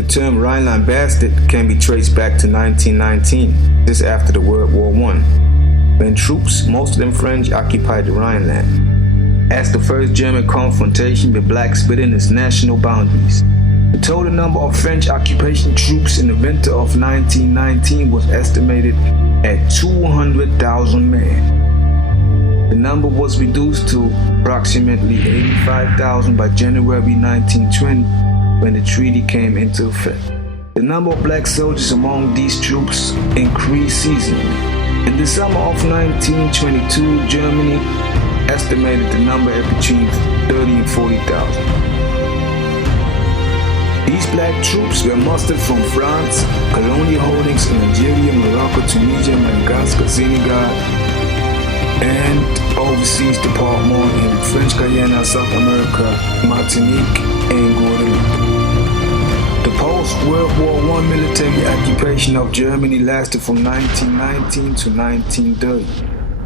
The term Rhineland bastard can be traced back to 1919, just after the World War I, when troops, most of them French, occupied the Rhineland, as the first German confrontation with blacks within its national boundaries. The total number of French occupation troops in the winter of 1919 was estimated at 200,000 men. The number was reduced to approximately 85,000 by January 1920, when the treaty came into effect. The number of black soldiers among these troops increased seasonally. In the summer of 1922, Germany estimated the number at between 30 and 40,000. These black troops were mustered from France, colonial holdings in Algeria, Morocco, Tunisia, Madagascar, Senegal, and overseas departments in French Guiana, South America, Martinique, and Guadeloupe. The post-World War I military occupation of Germany lasted from 1919 to 1930.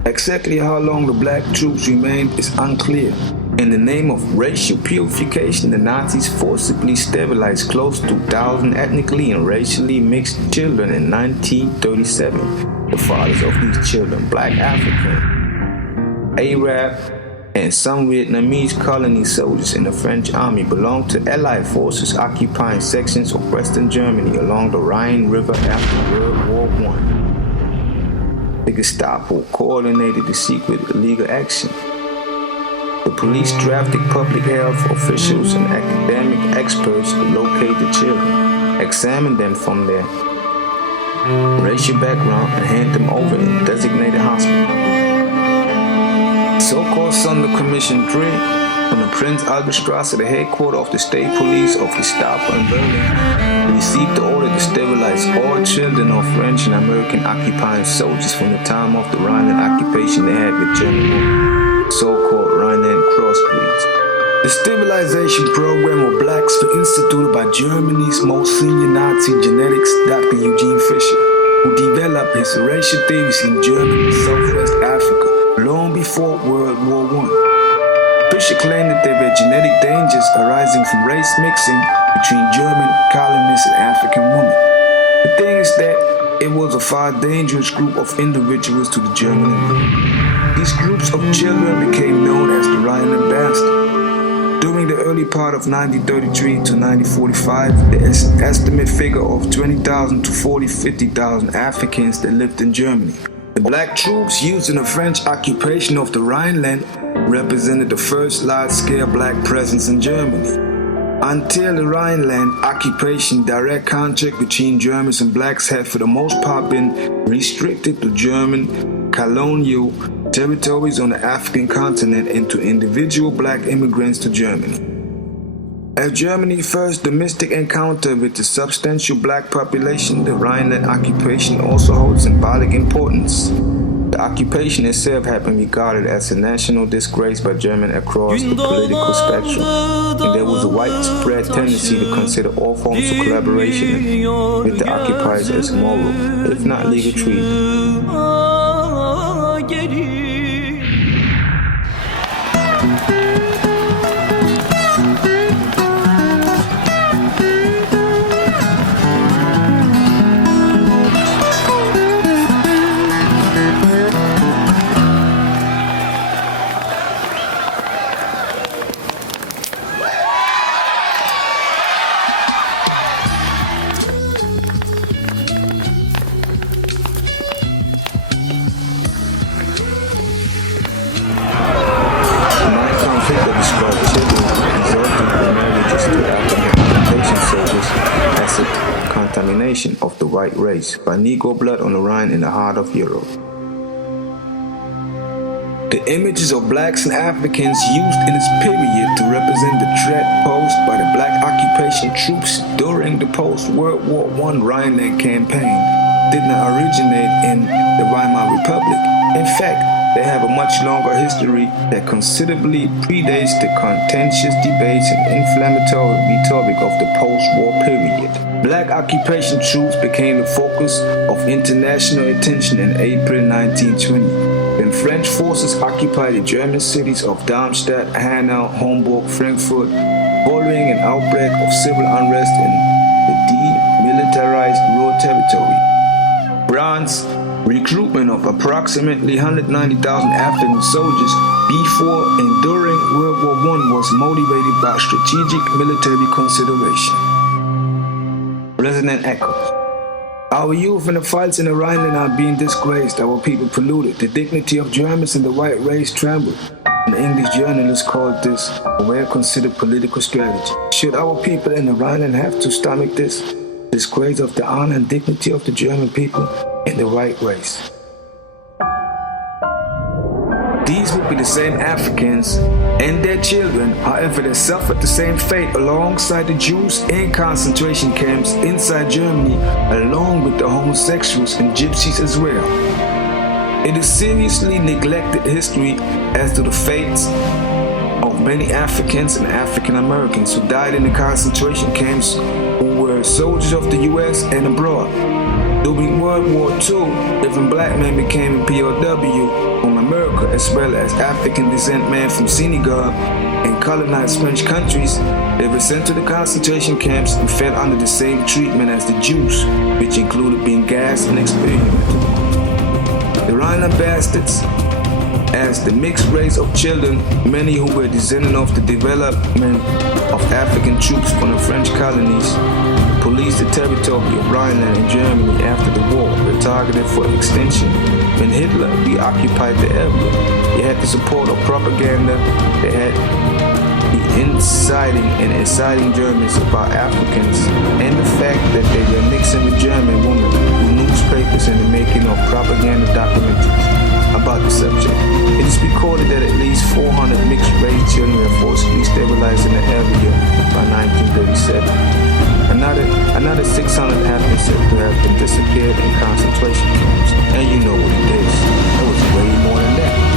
Exactly how long the black troops remained is unclear. In the name of racial purification, the Nazis forcibly sterilized close to 1,000 ethnically and racially mixed children in 1937. The fathers of these children, black African, Arab, and some Vietnamese colony soldiers in the French army, belonged to Allied forces occupying sections of Western Germany along the Rhine River after World War I. The Gestapo coordinated the secret illegal action. The police drafted public health officials and academic experts to locate the children, examine them from their racial background, and hand them over in designated hospitals. So-called Sonderkommission 3 from the Prince Albertstrasse, the headquarters of the state police of Gestapo in Berlin, received the order to sterilize all children of French and American occupying soldiers from the time of the Rhineland occupation they had with German, so-called Rhineland crossbreeds. The sterilization program of blacks was instituted by Germany's most senior Nazi genetics, Dr. Eugene Fischer, who developed his racial theories in Germany and Southwest Africa long before World War I. Fischer claimed that there were genetic dangers arising from race mixing between German colonists and African women. The thing is that it was a far dangerous group of individuals to the German elite. These groups of children became known as the Rhineland bastards. During the early part of 1933 to 1945, the estimate figure of 20,000 to 50,000 Africans that lived in Germany. The black troops used in the French occupation of the Rhineland represented the first large-scale black presence in Germany. Until the Rhineland occupation, direct contact between Germans and blacks had for the most part been restricted to German colonial territories on the African continent and to individual black immigrants to Germany. As Germany's first domestic encounter with the substantial black population, the Rhineland occupation also holds symbolic importance. The occupation itself had been regarded as a national disgrace by Germans across the political spectrum, and there was a widespread tendency to consider all forms of collaboration with the occupiers as moral, if not legal treason. Contamination of the white race by Negro blood on the Rhine in the heart of Europe. The images of blacks and Africans used in this period to represent the threat posed by the black occupation troops during the post-World War I Rhineland campaign did not originate in the Weimar Republic. In fact, they have a much longer history that considerably predates the contentious debates and inflammatory rhetoric of the post-war period. Black occupation troops became the focus of international attention in April 1920, when French forces occupied the German cities of Darmstadt, Hanau, Hamburg, Frankfurt, following an outbreak of civil unrest in the demilitarized rural territory. France recruitment of approximately 190,000 African soldiers before and during World War I was motivated by strategic military consideration. Resonant echoes. Our youth and the fights in the Rhineland are being disgraced, our people polluted, the dignity of Germans and the white race trembled. An English journalist called this a well-considered political strategy. Should our people in the Rhineland have to stomach this disgrace of the honor and dignity of the German people and the white race? These would be the same Africans and their children, however, that suffered the same fate alongside the Jews in concentration camps inside Germany, along with the homosexuals and gypsies as well. It is seriously neglected history as to the fates of many Africans and African Americans who died in the concentration camps, who were soldiers of the US and abroad. During World War II, different black men became a POW from America, as well as African descent men from Senegal and colonized French countries. They were sent to the concentration camps and fell under the same treatment as the Jews, which included being gassed and experimented. The Rhineland bastards, as the mixed race of children, many who were descendants of the development of African troops from the French colonies, policed the territory of Rhineland in Germany after the war, were targeted for extinction. When Hitler reoccupied the area, he had the support of propaganda. They had the inciting Germans about Africans, and the fact that they were mixing with German women through newspapers and the making of propaganda documentaries about the subject. It is recorded that at least 400 mixed-race children were forcibly sterilized in the area by 1937. Another 600 have been said to have been disappeared in concentration camps. And you know what it is. It was way more than that.